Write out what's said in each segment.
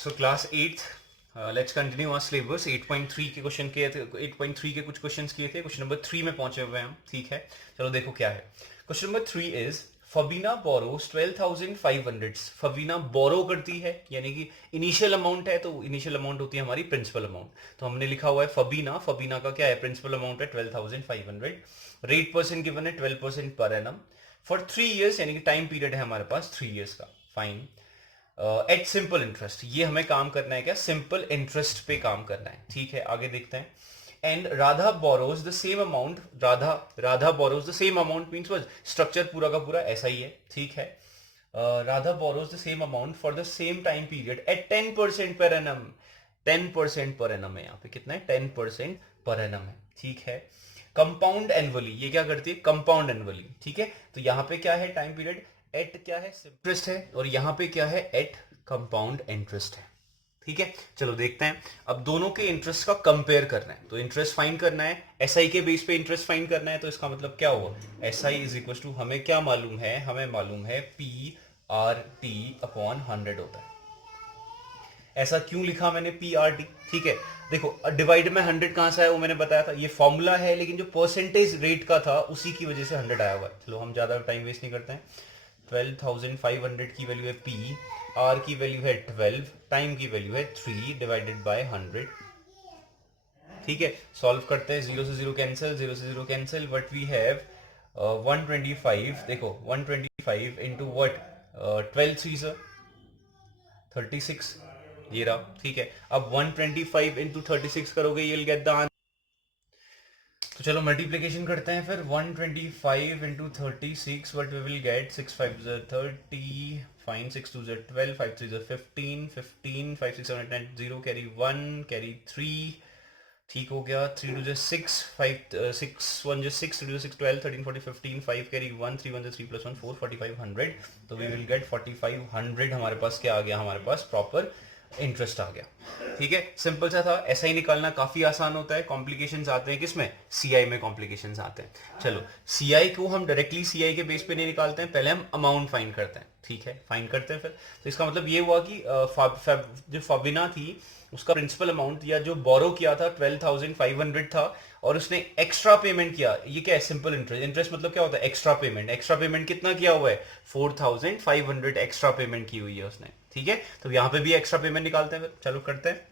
So class eighth, let's continue our syllabus. 8.3 के question किए थे, 8.3 के कुछ क्वेश्चंस किए थे, क्वेश्चन नंबर 3 में पहुंचे हुए हैं हम। ठीक है, चलो देखो क्या है। Question number 3 is Fabina borrows 12,500। Fabina borrow करती है, यानी कि इनिशियल अमाउंट है, तो इनिशियल अमाउंट होती है हमारी प्रिंसिपल अमाउंट। तो हमने लिखा हुआ है फबीना, फबीना का क्या है, प्रिंसिपल अमाउंट है 12,500। रेट परसेंट गिवन है 12% पर एनम फॉर 3 इयर्स, यानी कि टाइम पीरियड है हमारे पास 3 इयर्स का। फाइन। एट सिंपल इंटरेस्ट, ये हमें काम करना है क्या, सिंपल इंटरेस्ट पे काम करना है। ठीक है, आगे देखते हैं। And Radha borrows the same amount, Radha borrows the same amount means was, structure पूरा का पूरा ऐसा ही है। ठीक है, Radha borrows the same amount for the same time period at 10% per annum. 10% per annum है, यहाँ पे कितना है, 10% पर एनम है। ठीक है, कंपाउंड एनुअली, ये क्या करती है, कंपाउंड एनुअली। ठीक है, तो यहाँ पे क्या है, टाइम पीरियड एट क्या है, इंटरेस्ट है, और यहाँ पे क्या है, एट कंपाउंड इंटरेस्ट है। ठीक है, चलो देखते हैं। अब दोनों के इंटरेस्ट का कंपेयर करना है, तो इंटरेस्ट फाइंड करना है, एसआई के बेस पे इंटरेस्ट फाइंड करना है। तो इसका मतलब क्या हुआ, एसआई इज इक्वल टू, हमें क्या मालूम है, हमें मालूम है पी आर टी अपॉन 100 होता है। ऐसा क्यों लिखा मैंने पी आर टी, ठीक है। देखो डिवाइड में 100 कहां से आया वो मैंने बताया था, ये फॉर्मूला है, लेकिन जो परसेंटेज रेट का था उसी की वजह से 100 आया हुआ है। चलो हम ज्यादा टाइम वेस्ट नहीं करते हैं। 12,500 की वैल्यू है पी, आर की वैल्यू है 12, टाइम की वैल्यू है 3 डिवाइडेड बाय 100। ठीक है, सॉल्व करते हैं, जीरो से जीरो कैंसिल, जीरो से zero cancel, what we have 125। देखो 125 इंटू वट, 12 थ्री 36, ये रहा। ठीक है, अब 125 इंटू 36 करोगे, you'll get the answer। तो चलो मल्टीप्लीकेशन करते हैं फिर। 125 into 36, what we will get, 6 5 30, fine, 6 2 12, 5 3 15, 15 5 6 7 10, 0 carry 1 carry 3। ठीक हो गया, 3 2 6, 5 6 1 6, 3 2 6 12, 13 40 15, 5 कैरी 1, 3 1 3 प्लस 1 4, 4500। तो वी विल गेट 4500। हमारे पास क्या आ गया, हमारे पास प्रॉपर इंटरेस्ट आ गया। ठीक है, सिंपल सा था, ऐसा ही निकालना काफी आसान होता है। कॉम्प्लिकेशंस आते हैं किसमें, सीआई में कॉम्प्लिकेशंस आते हैं। चलो सीआई को हम डायरेक्टली सीआई के बेस पे नहीं निकालते हैं, पहले हम अमाउंट फाइंड करते हैं। ठीक है, फाइंड करते हैं फिर। तो इसका मतलब ये हुआ कि जो फबिना थी, उसका प्रिंसिपल अमाउंट या जो बोरो किया था 12,500 था, और उसने एक्स्ट्रा पेमेंट किया। ये क्या है, सिंपल इंटरेस्ट। इंटरेस्ट मतलब क्या होता है, एक्स्ट्रा पेमेंट। एक्स्ट्रा पेमेंट कितना किया हुआ है, 4,500 एक्स्ट्रा पेमेंट की हुई है उसने। ठीक है, तो यहाँ पे भी एक्स्ट्रा पेमेंट निकालते हैं फिर, चलो करते हैं।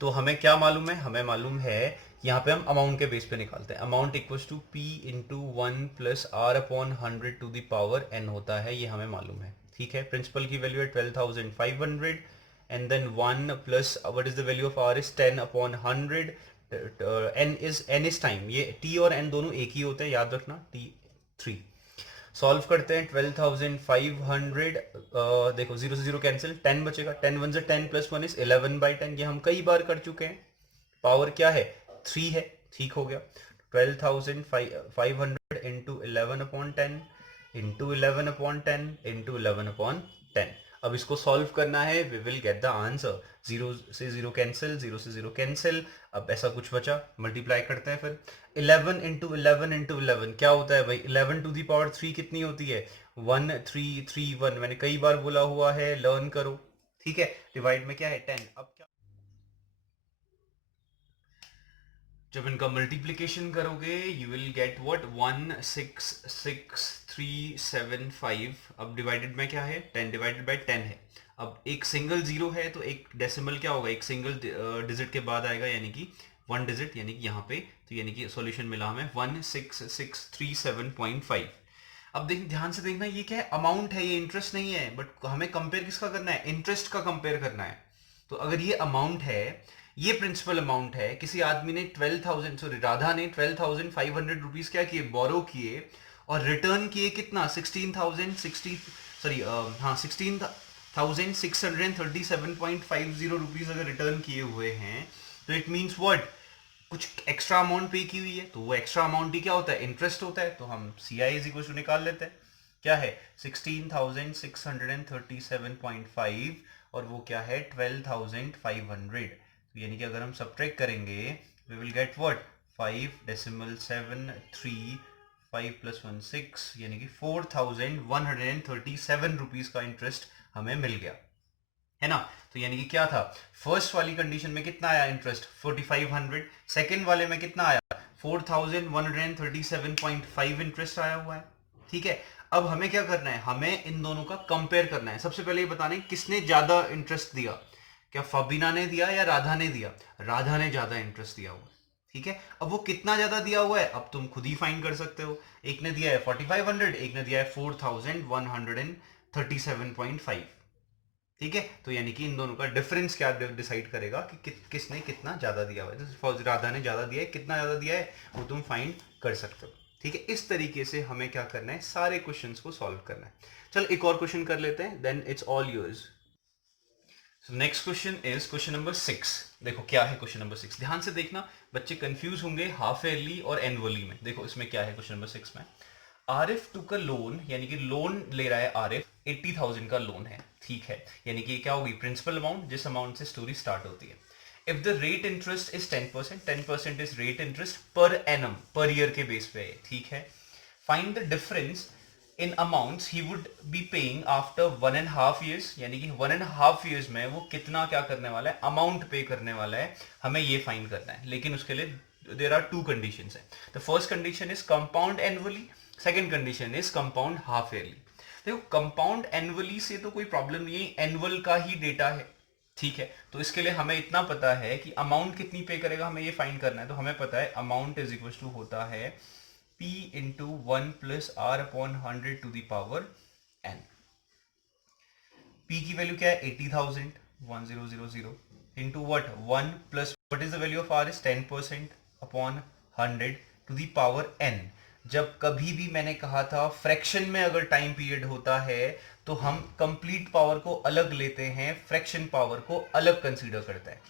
तो हमें क्या मालूम है, हमें मालूम है, यहाँ पे हम अमाउंट के बेस पे निकालते हैं। Amount equals to P into 1 plus R upon 100 to the power N होता है, ये हमें मालूम है। ठीक है, प्रिंसिपल की वैल्यू है 12,500, and then 1 plus what is the value of R is 10 upon 100। N is time, ये टी और एन दोनों एक ही होते हैं, याद रखना, टी 3। सॉल्व करते हैं, 12,500, देखो जीरो से जीरो कैंसिल, 10 बचेगा, 10 वन से 10 प्लस 1 इज 11/10। ये हम कई बार कर चुके हैं। पावर क्या है, 3 है। ठीक हो गया, 12,500 इंटू 11/10 इंटू 11/10 इंटू 11/10। अब इसको सॉल्व करना है, we will get the answer. Zero से जीरो कैंसिल, जीरो से जीरो कैंसिल, अब ऐसा कुछ बचा, मल्टीप्लाई करते हैं फिर। 11 इंटू 11 इंटू 11 क्या होता है भाई, 11 टू दी पावर 3 कितनी होती है, 1331। मैंने कई बार बोला हुआ है, लर्न करो। ठीक है, डिवाइड में क्या है, 10। अब क्या, जब इनका मल्टीप्लिकेशन करोगे यू विल गेट व्हाट, 166,375। अब डिवाइडेड में क्या है, 10 डिवाइडेड बाय 10 है। अब एक सिंगल जीरो है, तो एक डेसिमल क्या होगा, एक सिंगल डिजिट के बाद आएगा, यानी कि 1 डिजिट, यानी कि यहाँ पे, तो यानी कि सॉल्यूशन मिला हमें 16637.5। अब देख, ध्यान से देखना, ये क्या है, अमाउंट है, ये इंटरेस्ट नहीं है, बट हमें कंपेयर किसका करना है, इंटरेस्ट का कंपेयर करना है। तो अगर ये अमाउंट है, ये प्रिंसिपल अमाउंट है, किसी आदमी ने 12,000, सॉरी राधा ने 12,500 रुपीज क्या किए, बोरो किए, और रिटर्न किए कितना, 16,060, सॉरी हाँ 16,637.50 रुपीज अगर रिटर्न किए हुए हैं, तो इट मीन्स व्हाट, कुछ एक्स्ट्रा अमाउंट पे की हुई है, तो वो एक्स्ट्रा अमाउंट ही क्या होता है, इंटरेस्ट होता है। तो हम सी आई इज इक्वल टू निकाल लेते हैं, क्या है 16,637.5, और वो क्या है 12,500। तो यानी कि अगर हम सब्ट्रैक्ट करेंगे, we will get what, 5.7 3, 5 plus 1 6, यानी कि 4,137 रुपीज का इंटरेस्ट हमें मिल गया। है ना। तो यानी कि क्या था, फर्स्ट वाली कंडीशन में कितना आया इंटरेस्ट 4500, सेकंड वाले में कितना आया 4137.5 इंटरेस्ट आया हुआ है। ठीक है, अब हमें क्या करना है, हमें इन दोनों का कंपेयर करना है। सबसे पहले ये बताना है किसने ज्यादा इंटरेस्ट दिया, क्या फबीना ने दिया या राधा ने दिया। राधा ने ज्यादा इंटरेस्ट दिया हुआ है। ठीक है, अब वो कितना ज्यादा दिया हुआ है अब तुम खुद ही फाइंड कर सकते हो। एक ने दिया है 4500, एक ने दिया है 4137.5। ठीक है, तो यानी कि इन दोनों का डिफरेंस क्या डिसाइड करेगा कि किसने कितना ज्यादा दिया हुआ है। तो राधा ने ज्यादा दिया है, कितना ज्यादा दिया है वो तुम फाइंड कर सकते हो। ठीक है, इस तरीके से हमें क्या करना है, सारे क्वेश्चंस को सॉल्व करना है। चल एक और क्वेश्चन कर लेते हैं, then it's all yours. Next question is question number 6। देखो क्या है क्वेश्चन नंबर 6, ध्यान से देखना, बच्चे कंफ्यूज होंगे हाफ ईयरली और एनुअली में। देखो इसमें क्या है क्वेश्चन नंबर 6 में, आरिफ टुक अ लोन, यानी कि लोन ले रहा है आरिफ, 80,000 का लोन है। ठीक है, यानी कि क्या होगी प्रिंसिपल अमाउंट, जिस अमाउंट से स्टोरी स्टार्ट होती है। If the rate interest is 10%, 10% is rate interest per annum, per year के बेस पे है। ठीक है, find the difference in amounts he would be paying after 1.5 years, यानी कि 1.5 years में वो कितना क्या करने वाला है, अमाउंट पे करने वाला है, हमें ये फाइंड करना है। लेकिन उसके लिए देयर आर टू कंडीशंस है। The first condition is compound annually, second condition is compound half yearly. देखो कंपाउंड एनुअली से तो कोई प्रॉब्लम नहीं है, एनुअल का ही डेटा है। ठीक है, तो इसके लिए हमें इतना पता है कि अमाउंट कितनी पे करेगा, हमें ये फाइंड करना है। तो हमें पता है अमाउंट इज इक्वल टू होता है p into 1 plus R upon 100 to the power n। p की वैल्यू क्या है 80,000, 1000 into what 1 plus what is the value of r is 10% upon 100 to the power n। जब कभी भी मैंने कहा था फ्रैक्शन में अगर टाइम पीरियड होता है तो हम कंप्लीट पावर को अलग लेते हैं, फ्रैक्शन पावर को अलग कंसीडर करते हैं।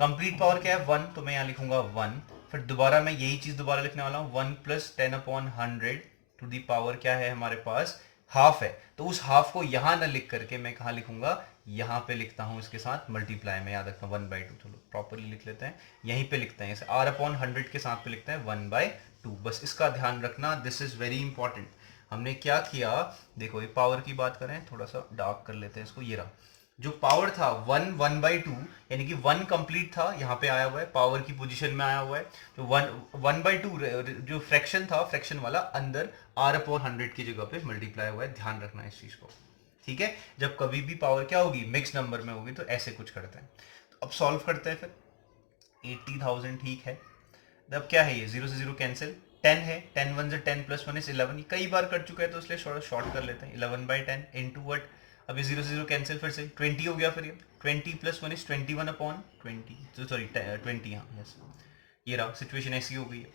कंप्लीट पावर क्या है 1, तो मैं यहाँ लिखूंगा 1, फिर दोबारा मैं यही चीज दोबारा लिखने वाला हूँ 1 plus 10 upon 100 to the power क्या है हमारे पास हाफ है। तो उस हाफ को यहाँ ना लिख करके मैं कहाँ लिखूंगा, यहाँ पे लिखता हूँ इसके साथ मल्टीप्लाई में, याद रखना 1/2। चलो प्रॉपरली लिख लेते हैं, यहीं पे लिखते हैं इसे आर अपॉन 100 के साथ पे लिखते हैं 1/2। बस इसका ध्यान रखना, दिस इज वेरी इंपॉर्टेंट। हमने क्या किया, देखो ये पावर की बात करें, थोड़ा सा डार्क कर लेते हैं इसको, ये रहा जो पावर था 1/2, यानी कि 1 कंप्लीट था यहाँ पे आया हुआ है, पावर की पोजीशन में आया हुआ है। तो 1/2 जो फ्रैक्शन था, फ्रैक्शन वाला अंदर r अपॉन 100 की जगह पे मल्टीप्लाई हुआ है, ध्यान रखना इस चीज को। ठीक है, जब कभी भी पावर क्या होगी मिक्स नंबर में होगी तो ऐसे कुछ करते हैं। तो अब सॉल्व करते हैं फिर 80,000। ठीक है, अब क्या है ये 0 से 0 कैंसिल, 10 है, 10 1 से 10 प्लस 1 इज 11, कई बार कर चुका है तो इसलिए शॉर्ट कर लेते हैं 11/10 इंटू वट, अभी 0 से 0 कैंसिल, फिर से 20 हो गया, फिर ये 20 प्लस 1 इज 21 अपॉन 20, तो सॉरी 20, हाँ यस, ये रहा सिचुएशन ऐसी हो गई है।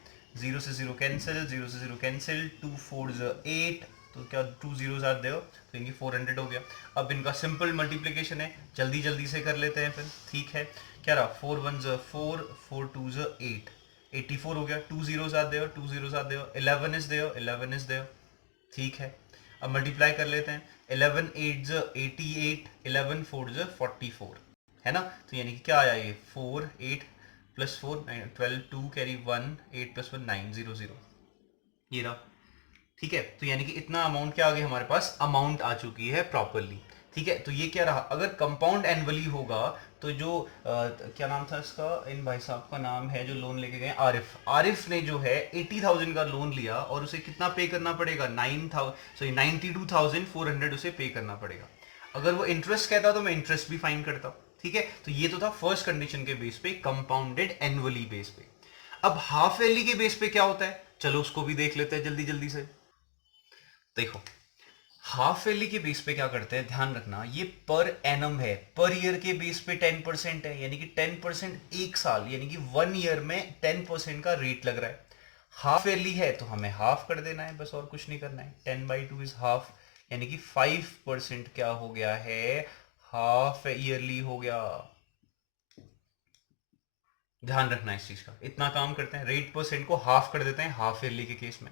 0 से 0 कैंसिल, 0 से 0 कैंसिल, 2 4 8, तो क्या 2 zeros आर देयर, तो इनकी 400 हो गया। अब इनका सिंपल मल्टीप्लिकेशन है, जल्दी जल्दी से कर लेते हैं फिर। ठीक है, क्या रहा 4 1 4, 4 2 8, 84 हो गया, 2 zeros are there, 2 zeros are there, 11 is there, 11 is there. ठीक है, अब मल्टीप्लाई कर लेते हैं, 11 8 88, 11 4 44, है ना। तो यानी कि क्या आया ये 4 8 प्लस 4 12, 2 कैरी 1, 8 प्लस 1 9, 0 0, ये रहा। ठीक है, तो यानी कि इतना अमाउंट क्या आ गया हमारे पास, अमाउंट आ चुकी है प्रॉपरली। ठीक है, तो ये क्या रहा, अगर कंपाउंड एनुअली होगा तो जो क्या नाम था इसका, इन भाई साहब का नाम है जो लोन लेके गए आरिफ, आरिफ ने जो है 80,000 का लोन लिया और उसे कितना पे करना पड़ेगा 92,400 उसे पे करना पड़ेगा। अगर वो इंटरेस्ट कहता तो मैं इंटरेस्ट भी फाइन करता। ठीक है, तो ये तो था फर्स्ट कंडीशन के बेस पे, कंपाउंडेड एनुअली बेस पे। अब हाफ ईयरली के बेस पे क्या होता है, चलो उसको भी देख लेते हैं जल्दी जल्दी से। देखो हाफ ईयरली के बेस पे क्या करते हैं, ध्यान रखना, ये पर एनम है, पर ईयर के बेस पे 10% है, यानी कि 10% एक साल, यानी कि 1 ईयर में 10% का रेट लग रहा है। हाफ ईयरली है तो हमें हाफ कर देना है बस, और कुछ नहीं करना है। 10/2 इज हाफ, यानी कि 5% क्या हो गया है, हाफ ईयरली हो गया। ध्यान रखना इस चीज का, इतना काम करते हैं, रेट परसेंट को हाफ कर देते हैं हाफ ईयरली के केस में।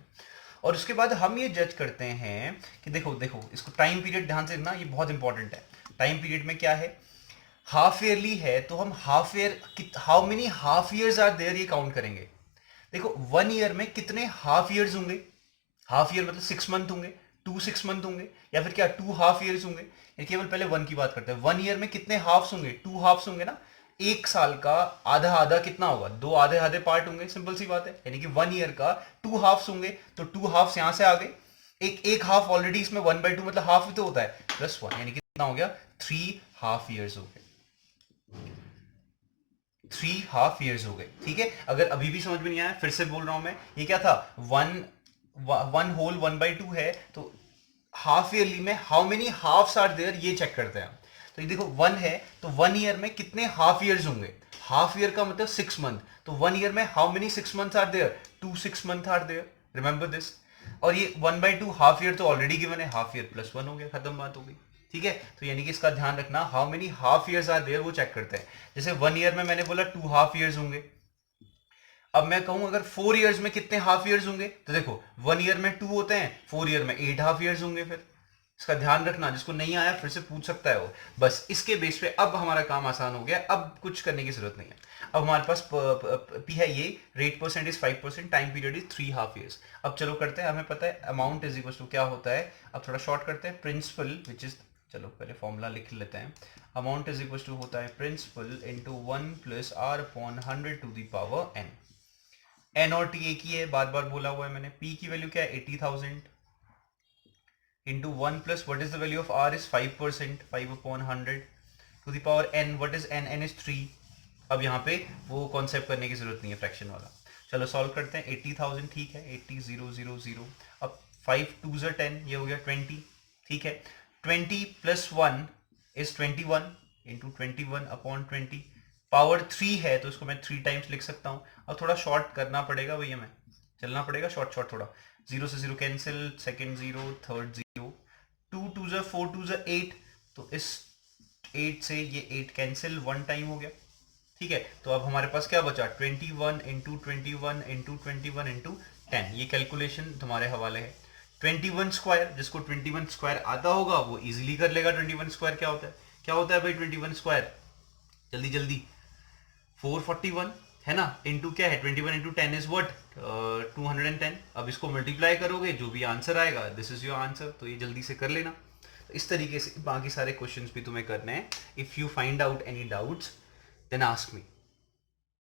और उसके बाद हम ये जज करते हैं कि देखो देखो इसको टाइम पीरियड ध्यान से देखना, ये बहुत इंपॉर्टेंट है। टाइम पीरियड में क्या है, हाफ ईयरली है तो हम half year, how many half years are there ये काउंट करेंगे। देखो 1 ईयर में कितने हाफ ईयर्स होंगे, हाफ ईयर मतलब 6 मंथ होंगे, 2 6 मंथ होंगे, या फिर क्या 2 हाफ ईयर्स होंगे, केवल पहले 1 की बात करते हैं। 1 ईयर में कितने हाफ्स होंगे? 2 हाफ्स होंगे ना। एक साल का आधा आधा कितना होगा? 2 आधे आधे पार्ट होंगे, सिंपल सी बात है। यानी कि 1 ईयर का 2 हाफ्स होंगे, तो 2 हाफ्स यहां से आ गए। एक हाफ ऑलरेडी इसमें 1/2 मतलब हाफ ही तो होता है, +1, यानी कि कितना हो गया? 3 हाफ ईयर्स हो गए। 3 हाफ ईयर्स हो गए, ठीक है। अगर अभी भी समझ में नहीं आया, फिर से बोल रहा हूं मैं, ये क्या था? 1 होल 1/2 है, तो हाफ ईयरली में how many halves are there, ये चेक करते हैं। तो ये देखो 1 है, तो 1 ईयर में कितने हाफ ईयर्स होंगे? हाफ ईयर का मतलब 6 मंथ, तो 1 ईयर में how many 6 months are there? 2 6 month are there, remember this. और ये 1/2 हाफ ईयर तो ऑलरेडी गिवन है, हाफ ईयर +1 हो गया, खत्म बात हो गई, ठीक है। तो यानी कि इसका ध्यान रखना, how many half years are there वो चेक करते हैं। जैसे 1 ईयर में मैंने बोला 2 हाफ ईयर्स होंगे। अब मैं कहूं अगर 4 ईयर्स में कितने हाफ ईयर्स होंगे, तो देखो 1 ईयर में 2 होते हैं, 4 ईयर में 8 हाफ ईयर्स होंगे। फिर इसका ध्यान रखना, जिसको नहीं आया फिर से पूछ सकता है वो। बस इसके बेस पे अब हमारा काम आसान हो गया, अब कुछ करने की जरूरत नहीं है। अब हमारे पास पी है, ये rate percent is 5%, time period is 3 half years. अब चलो करते हैं, हमें पता है अमाउंट इज इक्वल टू क्या होता है। अब थोड़ा शॉर्ट करते हैं, प्रिंसिपल विच इज, चलो पहले फॉर्मूला लिख लेते हैं। अमाउंट इज इक्वल टू होता है principal into 1 plus R upon 100 to the power N. N और टी एक ही है, बार बार बोला हुआ है मैंने। पी की वैल्यू क्या है? 80,000 into 1 plus what is the value of R is 5%, 5/100 to the power N, what is N? N is 3। अब यहाँ पे वो कॉन्सेप्ट करने की जरूरत नहीं है फ्रैक्शन वाला। चलो सॉल्व करते हैं। 80,000 ठीक है, 80,000। अब 5 2 ज़ा 10, ये हो गया 20, ठीक है। 20 प्लस 1 इज 21 इंटू 21/20, पावर 3 है तो इसको मैं 3 टाइम्स लिख सकता हूँ। अब थोड़ा शॉर्ट करना पड़ेगा भैया, मैं चलना पड़ेगा शॉर्ट शॉर्ट थोड़ा। 0 से 0 कैंसिल, सेकंड 0, थर्ड 0, 2 2 ज़ा 4, 2 ज़ा 8, तो इस 8 से ये 8 कैंसिल, 1 टाइम हो गया, ठीक है। तो अब हमारे पास क्या बचा? 21 इंटू 21 इंटू 21 इंटू 10, ये कैलकुलेशन तुम्हारे हवाले है। 21 स्क्वायर, जिसको 21 स्क्वायर आता होगा वो इजीली कर लेगा। 21 स्क्वायर क्या होता है? क्या होता है भाई 21 स्क्वायर? जल्दी जल्दी, 441 है ना, इंटू क्या है? 21 इंटू 10 इज व्हाट? 210। अब इसको मल्टीप्लाई करोगे, जो भी आंसर आएगा दिस इज योर आंसर। तो ये जल्दी से कर लेना। तो इस तरीके से बाकी सारे क्वेश्चंस भी तुम्हें करने हैं। If you find out any doubts then ask me.